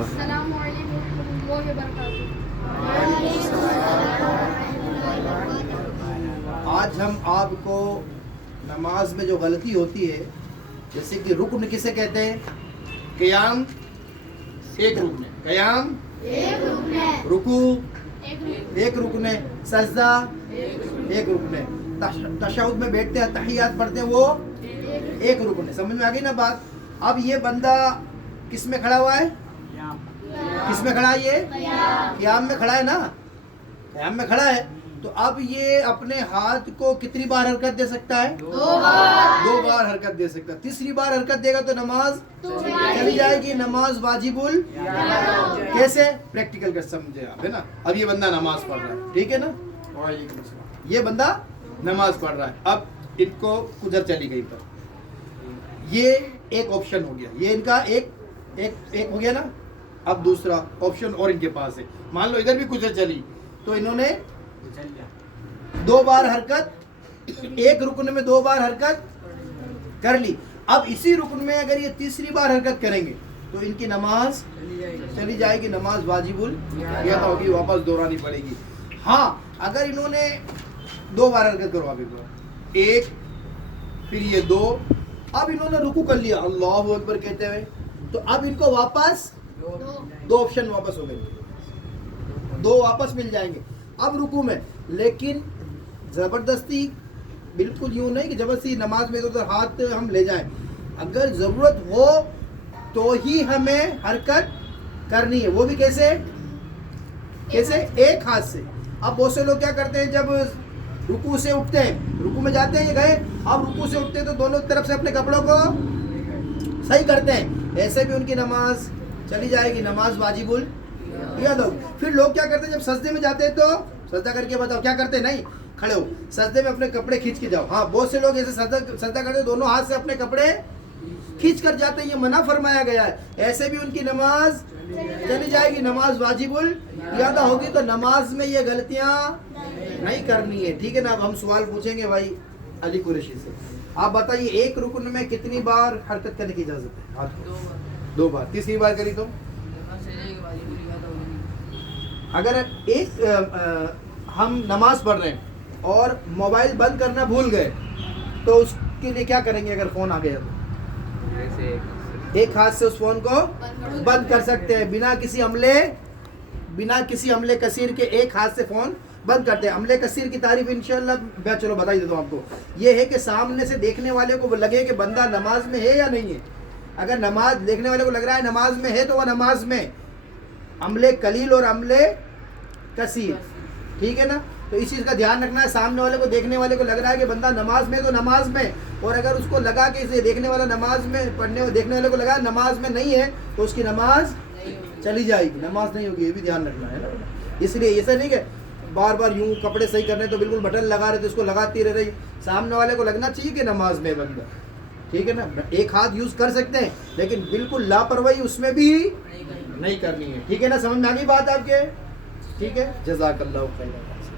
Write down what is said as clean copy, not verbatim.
السلام علیکم ورحمۃ اللہ وبرکاتہ۔ آج ہم آپ کو نماز میں جو غلطی ہوتی ہے، جیسے کہ رکن کسے کہتے ہیں؟ قیام ایک رکن ہے، قیام رکوع ایک رکن ہے، سجدہ ایک رکن ہے، تشہد میں بیٹھتے ہیں تحیات پڑھتے ہیں وہ ایک رکن ہے۔ سمجھ میں آ گئی نا بات؟ اب یہ بندہ کس میں کھڑا ہوا ہے؟ کس میں کھڑا ہے؟ یہ قیام میں کھڑا ہے نا، قیام میں کھڑا ہے۔ تو اب یہ اپنے ہاتھ کو کتنی بار حرکت دے سکتا ہے؟ دو بار حرکت دے سکتا ہے۔ تیسری بار حرکت دے گا تو نماز چلی جائے گی، نماز واجب کیسے؟ پریکٹیکل کر سمجھے آپ، ہے نا؟ اب یہ بندہ نماز پڑھ رہا ہے، ٹھیک ہے نا؟ وعلیکم السلام۔ یہ بندہ نماز پڑھ رہا ہے، اب ان کو کدھر چلی گئی پر یہ ایک آپشن ہو گیا، یہ ان کا ایک ہو گیا نا۔ اب دوسرا آپشن اور ان کے پاس ہے، مان لو ادھر بھی کدھر چلی تو انہوں نے دو بار حرکت، ایک رکن میں دو بار حرکت کر لی۔ اب اسی رکن میں اگر یہ تیسری بار حرکت کریں گے تو ان کی نماز چلی جائے گی، نماز واجب الادا ہوگی، واپس دہرانی پڑے گی۔ ہاں اگر انہوں نے دو بار حرکت کرو، ابھی ایک پھر یہ دو، اب انہوں نے رکوع کر لیا اللہ اکبر کہتے ہوئے، تو اب ان کو واپس دو آپشن واپس ہو گئے، دو واپس مل جائیں گے اب رکوع میں۔ لیکن زبردستی بالکل یوں نہیں کہ زبردستی نماز میں ادھر ہاتھ ہم لے جائیں، اگر ضرورت ہو تو ہی ہمیں حرکت کرنی ہے، وہ بھی کیسے؟ ایک ہاتھ سے۔ اب بہت سے لوگ کیا کرتے ہیں، جب رکوع سے اٹھتے ہیں، رکوع میں جاتے ہیں یہ گئے، اب رکوع سے اٹھتے ہیں تو دونوں طرف سے اپنے کپڑوں کو صحیح کرتے ہیں، ایسے بھی ان کی نماز چلی جائے گی، نماز واجب الادا ہوگی۔ پھر لوگ کیا کرتے ہیں، جب سجدے میں جاتے ہیں تو سجدہ کر کے بتاؤ کیا کرتے ہیں؟ نہیں، کھڑے ہو سجدے میں اپنے کپڑے کھینچ کے جاؤ۔ ہاں بہت سے لوگ ایسے سجدہ کرتے ہیں، دونوں ہاتھ سے اپنے کپڑے کھینچ کر جاتے ہیں، یہ منع فرمایا گیا ہے، ایسے بھی ان کی نماز چلی جائے گی، نماز واجب الادا ہوگی۔ تو نماز میں یہ غلطیاں نہیں کرنی ہے، ٹھیک ہے نا؟ اب ہم سوال پوچھیں گے بھائی علی قریشی سے، آپ بتائیے ایک رکن میں کتنی بار حرکت کرنے کی اجازت ہے؟ دو بار۔ تیسری بار کری تو اگر ایک ہم نماز پڑھ رہے ہیں اور موبائل بند کرنا بھول گئے تو اس کے لیے کیا کریں گے؟ اگر فون آ گیا تو ایک ہاتھ سے اس فون کو بند کر سکتے ہیں، بنا کسی حملے کثیر کے ایک ہاتھ سے فون بند کرتے ہیں۔ حملے کثیر کی تعریف انشاءاللہ چلو بتا ہی دیتا ہوں آپ کو، یہ ہے کہ سامنے سے دیکھنے والے کو لگے کہ بندہ نماز میں ہے یا نہیں ہے۔ اگر نماز دیکھنے والے کو لگ رہا ہے نماز میں ہے تو وہ نماز میں، عملے قلیل اور عملے کثیر، ٹھیک ہے نا؟ تو اس چیز کا دھیان رکھنا ہے، سامنے والے کو دیکھنے والے کو لگ رہا ہے کہ بندہ نماز میں تو نماز میں، اور اگر اس کو لگا کہ اسے دیکھنے والا نماز میں دیکھنے والے کو لگا نماز میں نہیں ہے تو اس کی نماز چلی جائے گی، نماز نہیں ہوگی، یہ بھی دھیان رکھنا ہے نا۔ اس لیے ایسا نہیں کہ بار بار یوں کپڑے صحیح کرنے تو بالکل بٹن لگا رہے تو اس کو لگاتی رہ رہی، سامنے والے کو لگنا چاہیے کہ نماز میں بندہ، ٹھیک ہے نا؟ ایک ہاتھ یوز کر سکتے ہیں لیکن بالکل لاپرواہی اس میں بھی نہیں کرنی ہے، ٹھیک ہے نا؟ سمجھ میں آ گئی بات آپ کے؟ ٹھیک ہے، جزاک اللہ خیر۔